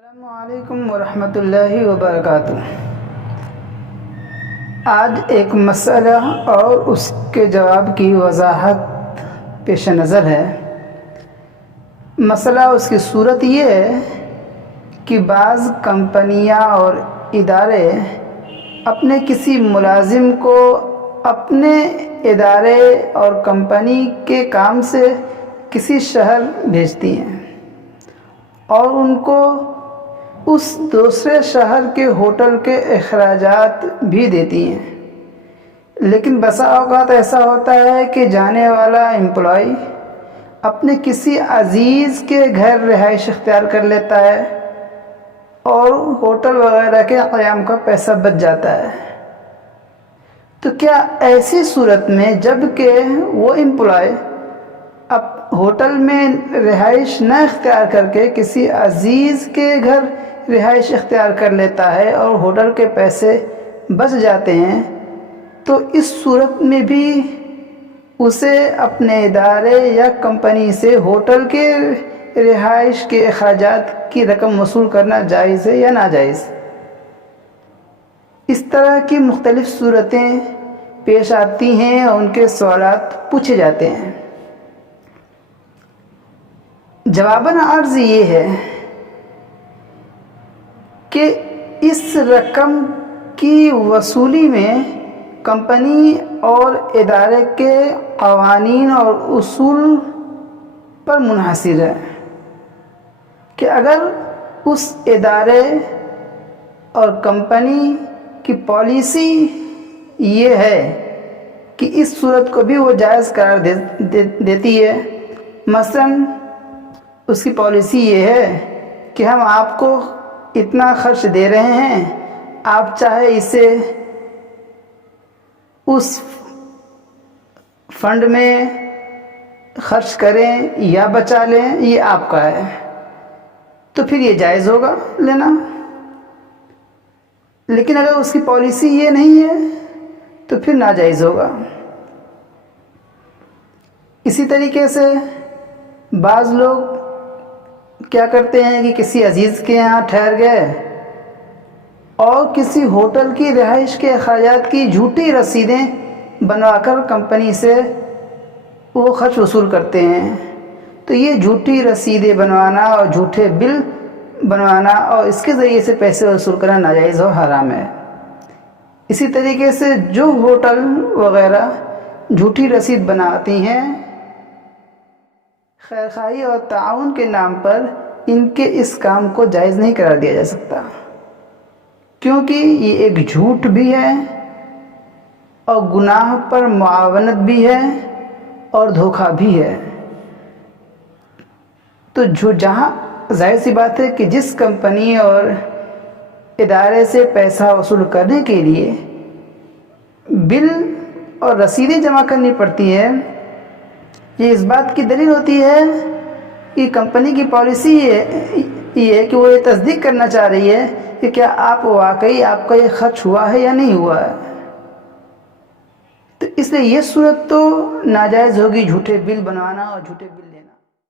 السلام علیکم ورحمۃ اللہ وبرکاتہ۔ آج ایک مسئلہ اور اس کے جواب کی وضاحت پیش نظر ہے۔ مسئلہ اس کی صورت یہ ہے کہ بعض کمپنیاں اور ادارے اپنے کسی ملازم کو اپنے ادارے اور کمپنی کے کام سے کسی شہر بھیجتی ہیں اور ان کو اس دوسرے شہر کے ہوٹل کے اخراجات بھی دیتی ہیں، لیکن بسا اوقات ایسا ہوتا ہے کہ جانے والا امپلائی اپنے کسی عزیز کے گھر رہائش اختیار کر لیتا ہے اور ہوٹل وغیرہ کے قیام کا پیسہ بچ جاتا ہے۔ تو کیا ایسی صورت میں جب کہ وہ امپلائی اب ہوٹل میں رہائش نہ اختیار کر کے کسی عزیز کے گھر رہائش اختیار کر لیتا ہے اور ہوٹل کے پیسے بچ جاتے ہیں، تو اس صورت میں بھی اسے اپنے ادارے یا کمپنی سے ہوٹل کے رہائش کے اخراجات کی رقم وصول کرنا جائز ہے یا ناجائز؟ اس طرح کی مختلف صورتیں پیش آتی ہیں اور ان کے سوالات پوچھے جاتے ہیں۔ جواباً عرض یہ ہے کہ اس رقم کی وصولی میں کمپنی اور ادارے کے قوانین اور اصول پر منحصر ہے کہ اگر اس ادارے اور کمپنی کی پالیسی یہ ہے کہ اس صورت کو بھی وہ جائز قرار دیتی ہے، مثلاً اس کی پالیسی یہ ہے کہ ہم آپ کو اتنا خرچ دے رہے ہیں، آپ چاہے اسے اس فنڈ میں خرچ کریں یا بچا لیں، یہ آپ کا ہے، تو پھر یہ جائز ہوگا لینا۔ لیکن اگر اس کی پالیسی یہ نہیں ہے تو پھر ناجائز ہوگا۔ اسی طریقے سے بعض لوگ کیا کرتے ہیں کہ کسی عزیز کے یہاں ٹھہر گئے اور کسی ہوٹل کی رہائش کے اخراجات کی جھوٹی رسیدیں بنوا کر کمپنی سے وہ خرچ وصول کرتے ہیں۔ تو یہ جھوٹی رسیدیں بنوانا اور جھوٹے بل بنوانا اور اس کے ذریعے سے پیسے وصول کرنا ناجائز و حرام ہے۔ اسی طریقے سے جو ہوٹل وغیرہ جھوٹی رسید بناتی ہیں، خیرخواہی اور تعاون کے نام پر ان کے اس کام کو جائز نہیں قرار دیا جا سکتا، کیونکہ یہ ایک جھوٹ بھی ہے اور گناہ پر معاونت بھی ہے اور دھوکہ بھی ہے۔ تو جہاں ظاہر سی بات ہے کہ جس کمپنی اور ادارے سے پیسہ وصول کرنے کے لیے بل اور رسیدیں جمع کرنی پڑتی ہے، یہ اس بات کی دلیل ہوتی ہے کہ کمپنی کی پالیسی یہ ہے کہ وہ یہ تصدیق کرنا چاہ رہی ہے کہ کیا واقعی آپ کا یہ خرچ ہوا ہے یا نہیں ہوا ہے۔ تو اس لیے یہ صورت تو ناجائز ہوگی، جھوٹے بل بنوانا اور جھوٹے بل